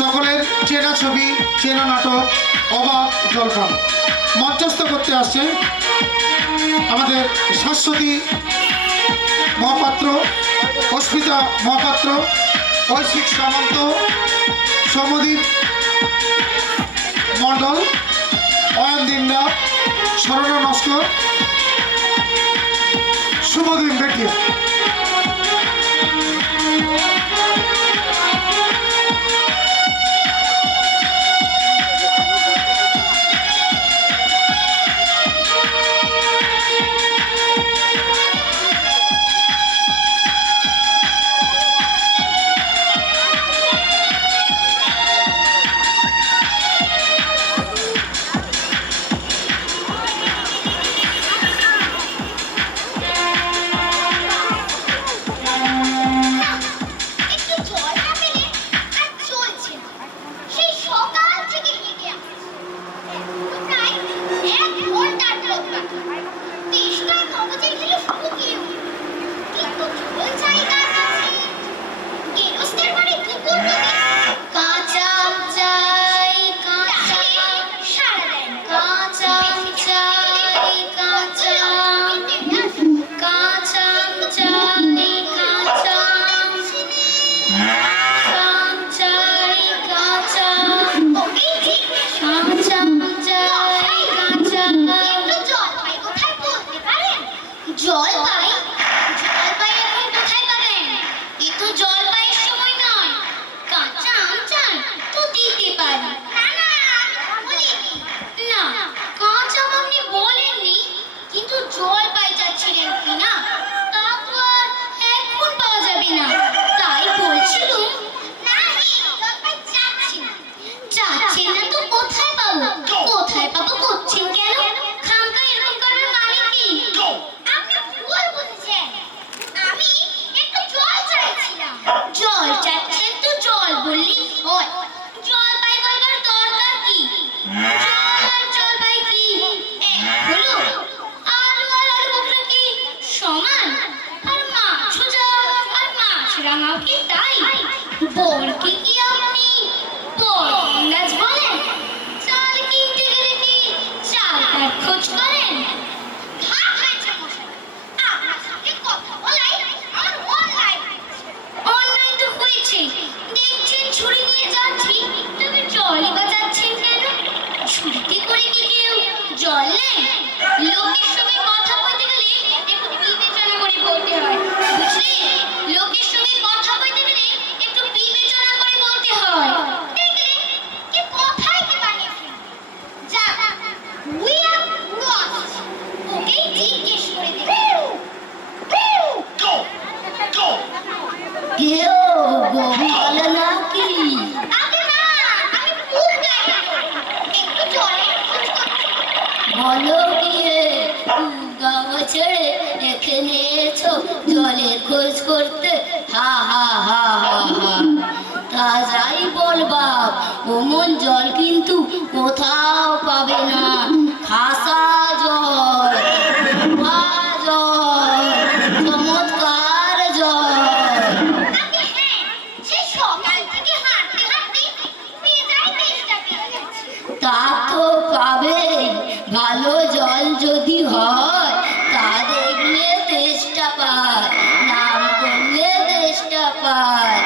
সকলের চেনা ছবি চেনা নাটক অবাক জলপান মঞ্চস্থ করতে আসছে আমাদের শাশ্বতী মহাপাত্র, অস্মিতা মহাপাত্র, ঐশিক সামন্ত, সমদীপ মণ্ডল, অয়ন দিন্দা, শরণা নস্কর, শুভদিন বেটিয়া। জলের খোঁজ করতে হা হা হা হা হা তা যাই বল বাপ, ওমন জল কিন্তু কোথাও পাবে না। খাসা জল, জল, চমৎকার জল। তা তো পাবে, ভালো জল যদি হয় তা দেখলে তেষ্টা পায়, নাম করলে তেষ্টা পায়,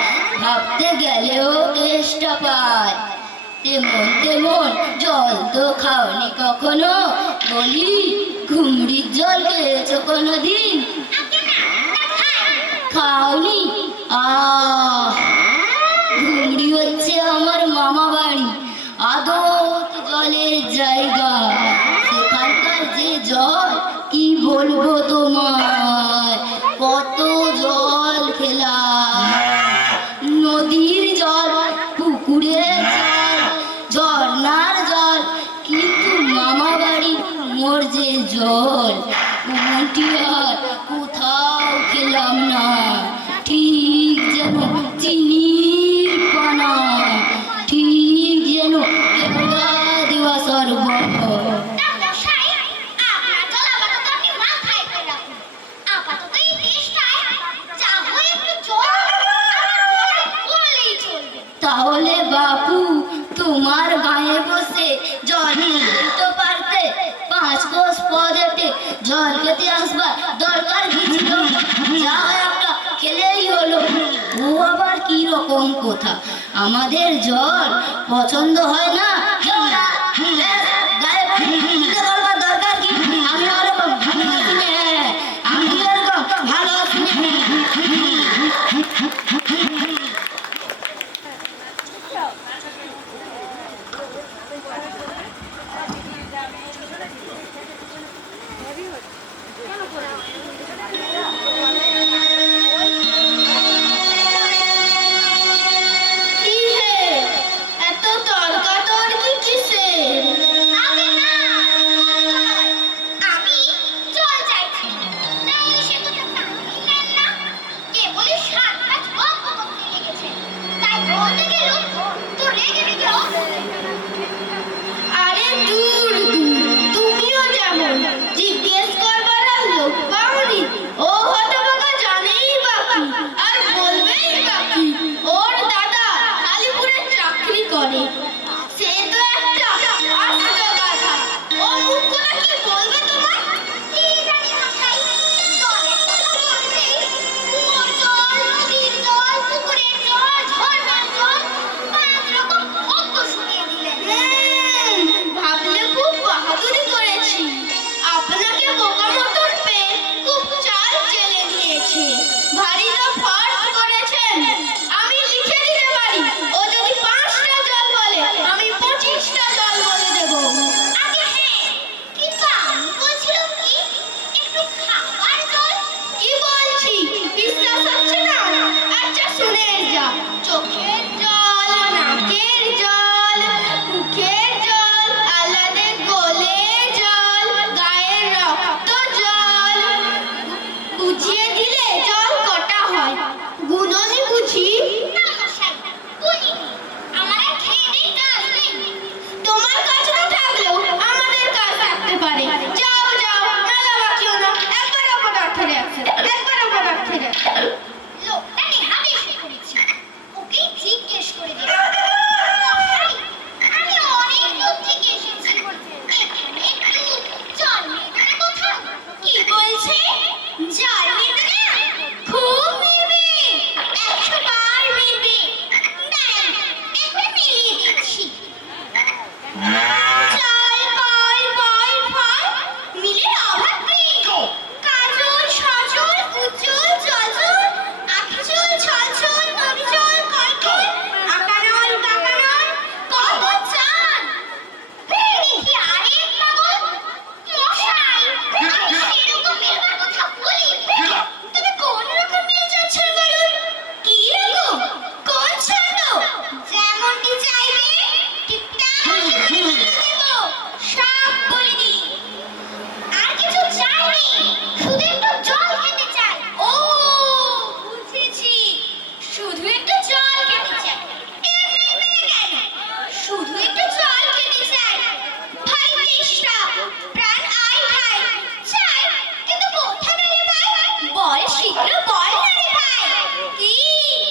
ভাবতে গেলেও তেষ্টা পায়। তেমন তেমন জল তো খাওনি কখনো, বলি ঘুমড়ির জল খেয়েছো কোনোদিন? খাওনি? ঘুমড়ি হচ্ছে আমার মামা বাড়ি, আদত জলের জায়গা। সেখানকার যে জল কি বলবো তোমায়, কত জল খেলাম। নদীর জল, পুকুরের জল, ঝর্ণার জল, কিন্তু মামা বাড়ির মোর যে জল, ওটি আর কোথাও খেলাম না। ঠিক যেন চিনির পানা, ঠিক যেন দেওয়া সর্বত। তাহলে বাপ জল খেতে আসবার দরকার কি ছিল? যা হয় একটা খেলেই হলো। ও আবার কি রকম কথা, আমাদের জল পছন্দ হয় না? গায়ে করবার দরকার কি? আমি ওরকম আমি ওরকম ভালো কি হে, এত তর্কাতর্কি কিসের? আগে না, আমি জল চাইছি, নাহলে সে তো টাকাই নেন না। কেবলই সাত পাঁচ বক বক করতে লেগেছে, তাই বলতে গেল তো রেগে রেগে আরে দূর দূর, তুমিও যেমন জিজ্ঞেস করবার আর লোক পাওনি। ও হতভাগা জানেই বাকি, আর বলবেই বাকি। ওর দাদা কালীপুরে চাকরি করে। সে তো একটা আস্ত গাধা। ও মুখ খোলা কি বলবে তোমায়? কি জানি মশাই, জলের কথা বলতেই কুয়োর জল, নদীর জল, পুকুরের জল, ঝর্ণার জল, 5 রকম অঙ্ক শুনিয়ে দিলেন। ভাবলে খুব বাহাদুরি করেছি। আপনাকে বোকা মতন পেয়ে খুব চাল চেলে নিয়েছে। ভারী তো ফর্স করেছেন। আমি লিখে দিতে পারি, ও যদি 5টা জল বলে আমি 25টা জল বলে দেব। আগে হ্যাঁ, কিন্তু আমি বলছিলাম কি, একটু খাবার জল। কি বলছি বিশ্বাস হচ্ছে না? আচ্ছা শুনে যা। চোখের জল, নাকের জল, মুখের জল, আলাদা গলে জল, গায়ের রক্ত জল। বুঝিয়ে দিলে জল কটা হয়? গুণনি বুঝি? না মশাই, বলিনি, আমার আর খেয়ে নেই কাজ নেই। তোমার কাছে না থাকলেও আমাদের কাজ থাকতে পারে। যাও যাও, মেলা বাকিও না। একবার অপদার্থ রিয়াকশন, একবার অপদার্থ রিয়াকশন। লোকটা নেহাত এসে করেছে, ওকেই জিজ্ঞেস করে দেব। মশাই, আমি অনেক দূর থেকে এসেছি, এখানে একটু জল মিলবে না কোথাও? কি বলছে? জল মিলবে না? খুব মিলবে। 100 বার মিলবে। দাঁড়ান, এখন মিলিয়ে দিচ্ছি। চাল পাই পাই পাই, মিলের অভাব নেই। কাজল সজল উজ্জ্বল জজল, আখিজল ছলছল নবিজল কলকল, আকারল বাকারল, কত চান। এই দেখি আরেক পাগল। মশাই, আমি সেরকম মিলবার কথা বলিনি। তবে কোন রকম মিল চাচ্ছেন বলুন? কি রকম? কোন ছন্দ? যেমনটি চাইবে ঠিক তেমনটি মিলিয়ে দেব। সব বলে দিন। আর কিছু চাইনি, শুধু একটু জল খেতে চাই। ও বুঝেছি, শুধু একটু জল খেতে চাই। এমনি মিলে কেন? শুধু একটু জল খেতে চাই। ভাই তেষ্টা, প্রাণ আই খাই। চাই, কিন্তু কোথা পেলে পাই? বল শীঘ্র বল না রে ভাই। কি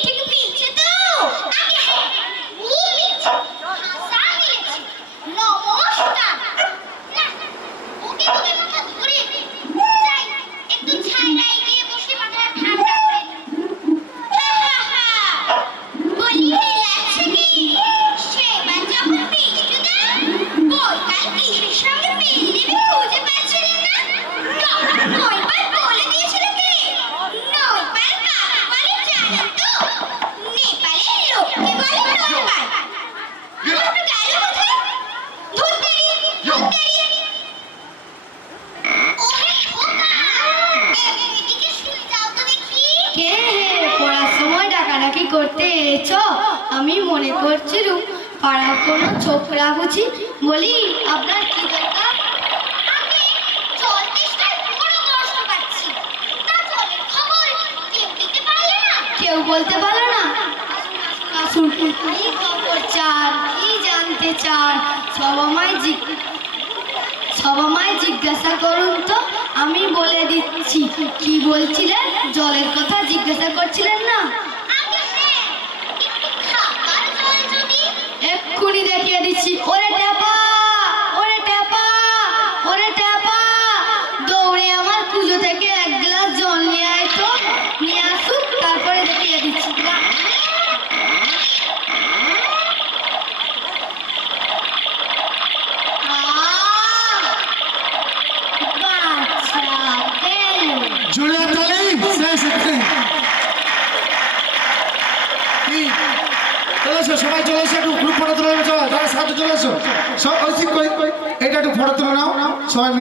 ঠিক মিলছে তো? আগে হ্যাঁ, ভুল মিলছে, ভাষা মিলেছে। নমস্কার। না, ওকে ওদের মাথা ধরে দে। যাই, একটু ছায়ায় গিয়ে বসে মাথাটা ঠান্ডা করে নিই। হা হা হা। বলি মিলাচ্ছে কি? সেবার যখন বিষ্ণুদা বৈকাল কিসের সঙ্গে মিল দেবে খুঁজে পাচ্ছিলেন না, তখন নৈপাল বলে দিয়েছিল কে? নৈপাল কাকে বলে জানেন তো? নেপালের লোককে বলে নৈপাল। লোকটা গেল কোথায়? ধুত্তেরি, ধুত্তেরি। ওরে খোকা, এদিকে শুনে যাও তো দেখি। কে হে পড়ার সময় ডাকাডাকি করতে এসেছো? আমি মনে করছিলুম পাড়ার কোনো ছোকরা বুঝি। বলি আপনার কি দরকার? আগে জল তেষ্টায় বড় কষ্ট পাচ্ছি, তা জলের খবর কেউ দিতে পারলে না? কেউ বলতে পারো না? আসুন আসুন, কি খবর চান, কি জানতে চান সব আমায় জিজ্ঞাসা করুন তো, আমি বলে দিচ্ছি। কি বলছিলেন? জলের কথা জিজ্ঞাসা করছিলেন না? আগে হ্যাঁ, একটু খাবার জল যদি। এক্ষুনি দেখিয়ে দিচ্ছি। ওরে ট্যাপা, ওরে ট্যাপা, ওরে ট্যাপা, দৌড়ে সবাই চলে এসো একটু গ্রুপ ফটো তুলে নেবে, সবাই তারা সাথে চলে এসো সব ওই এটা একটু ফটো তুলে নাও সবাই।